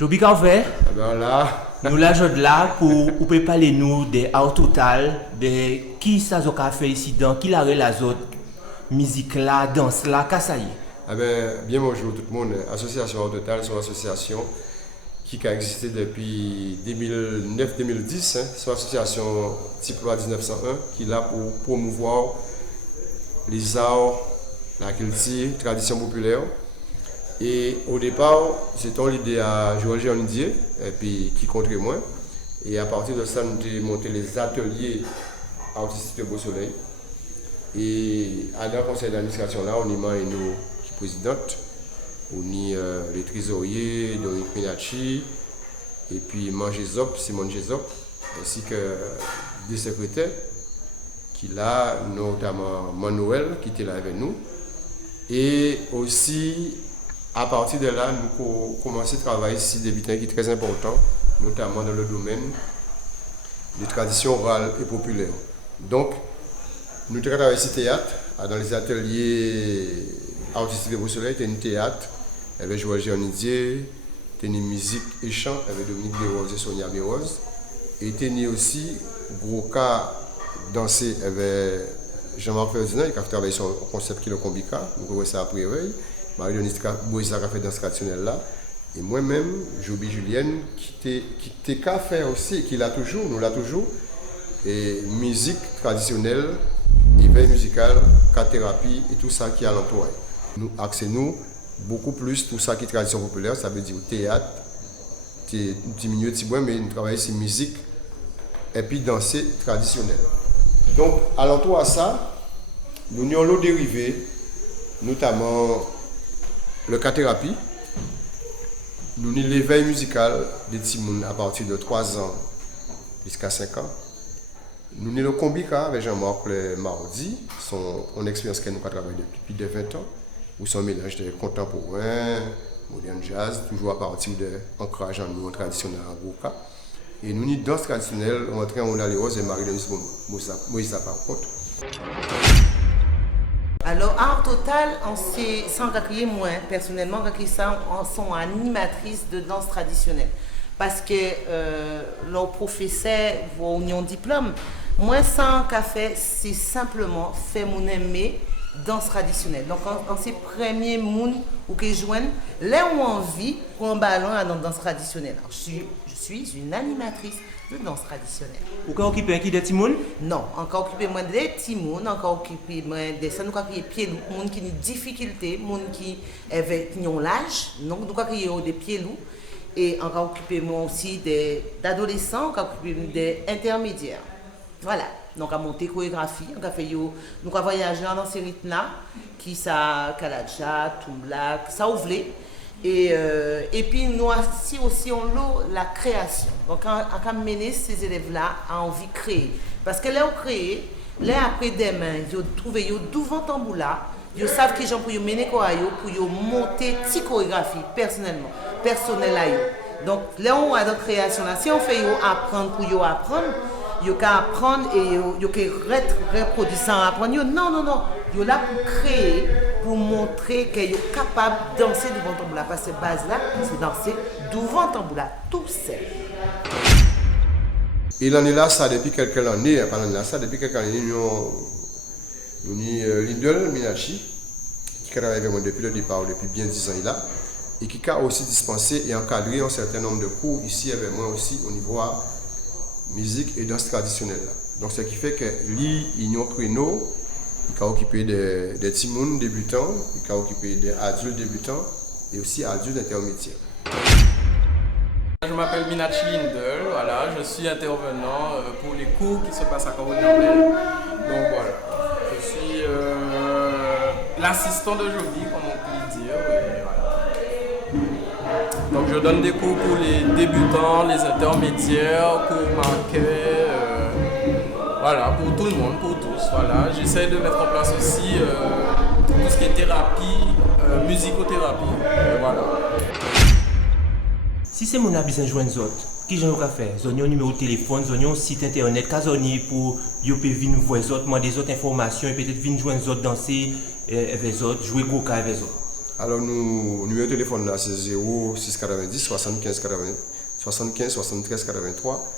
Jobi Carver, Ben là, nous là, pour parler nous des Art Total, de qui ça a fait ici, dans qui la les autres, musique là, danse là, qu'à ça y est. bien bonjour tout le monde. Association Art Total, c'est une association qui a existé depuis 2009-2010. C'est une association type loi 1901 qui est là pour promouvoir les arts, la culture, la tradition populaire. Et au départ, c'était l'idée à Joël Jean-Didier, qui contre moi. Et à partir de ça, nous avons monté les ateliers artistiques de Beau Soleil. Et à notre conseil d'administration, là, on y a une qui présidente, on y a les trésoriers, Doric Menachi, et puis Mangezop, Simon Gezop, ainsi que des secrétaires, qui là, notamment Manuel, qui était là avec nous. Et aussi, à partir de là, nous avons commencé à travailler ici des butins qui est très important, notamment dans le domaine des traditions orales et populaires. Donc, nous travaillons ici théâtre, dans les ateliers artistiques de Beau Soleil, il y a un théâtre avec Joël Jean-Didier, il y a une musique et chant avec Dominique Desroses et Sonia Desroses. Et il y a aussi gros cas dansé avec Jean-Marc Ferdinand, qui a travaillé sur un concept qui est le Combica, nous voyons ça après. Marie-Denis Boisa qui a fait dans ce traditionnel-là. Et moi-même, Joby Julienne, qui a fait aussi, qui l'a toujours, nous l'a toujours, et musique traditionnelle, éveil musical, thérapie et tout ça qui est alentour. Nous axons beaucoup plus tout ça qui est tradition populaire, ça veut dire théâtre, diminuer petit moins, mais nous travaillons sur musique et puis danser traditionnel. Donc, alentour à ça, nous avons l'eau dérivée, notamment le thérapie. Nous avons l'éveil musical des petits à partir de 3 ans jusqu'à 5 ans. Nous avons le Combica avec Jean-Marc le mardi, son expérience que nous avons travaillé depuis plus de 20 ans, où son mélange de contemporain, modern jazz, toujours à partir de l'ancrage en nous traditionnel en gros cas. Et nous avons danse traditionnelle, on entré en les Roses et Marie-Denis Moïse par contre. Alors, Art Total, sans crier moi, personnellement, quand ça, on sont animatrices de danse traditionnelle. Parce que leurs professeurs vont un diplôme. Moi, sans café, c'est simplement faire mon aimer danse traditionnelle. Donc, en ces premiers monde où que joignent, là où envie pour un ballon à la danse traditionnelle. Alors, je suis une animatrice de danse traditionnelle. Vous avez occupé qui des Timoun? Non, encore occupé moins des Timoun, encore occupé moins des ça nous a créé pieds loups, monde qui ont des difficultés, monde qui ont l'âge, donc nous a créé des pieds loups et encore occupé moi aussi d'adolescents, encore occupé des intermédiaires. Voilà, donc à monter chorégraphie, on a fait nous a voyagé dans ces rythmes là qui ça Kalaja, Tumblak, ça ouvlé. Et puis nous aussi on l'a la création. Donc on a mené ces élèves-là à envie de créer. Parce que là on crée, là après demain, ils ont trouvé devant tamboula, ils savent qu'ils ont pour mener quoi pour monter petite chorégraphie personnelle à eux. Donc là on a dans création là, si on fait apprendre pour apprendre, ils peuvent apprendre et ils peuvent reproduire sans apprendre. Non, ils sont là pour créer, pour montrer qu'ils sont capables de danser devant tamboula. Parce que base là, c'est danser devant tamboula, tout seul. Et l'année là, ça depuis quelques années, depuis quelques années, nous avons Lindel Minachi, qui travaille avec moi depuis le départ, depuis bien 10 ans là, et qui a aussi dispensé et encadré un certain nombre de cours ici avec moi aussi au niveau musique et danse traditionnelle. Donc ce qui fait que l'Union Créneau, il a occupé des timouns débutants, il a occupé des adultes débutants et aussi adultes intermédiaires. Je m'appelle Minachi Lindel, voilà, je suis intervenant pour les cours qui se passent à Caroline-Norbel. Donc voilà, je suis l'assistant de Joby, comme on peut dire. Donc je donne des cours pour les débutants, les intermédiaires, pour marquer, voilà, pour tout le monde, pour tous. Voilà. J'essaie de mettre en place aussi tout ce qui est thérapie, musicothérapie. Voilà. Si c'est mon besoin de joindre les autres, qui j'en ai fait? J'ai un numéro de téléphone, j'ai un site internet, pour venir voir les autres, demander des autres informations et peut-être venir joindre les autres, danser avec les autres, jouer goka avec les autres. Alors, nous numéro de téléphone là, c'est 0690 75 73 83.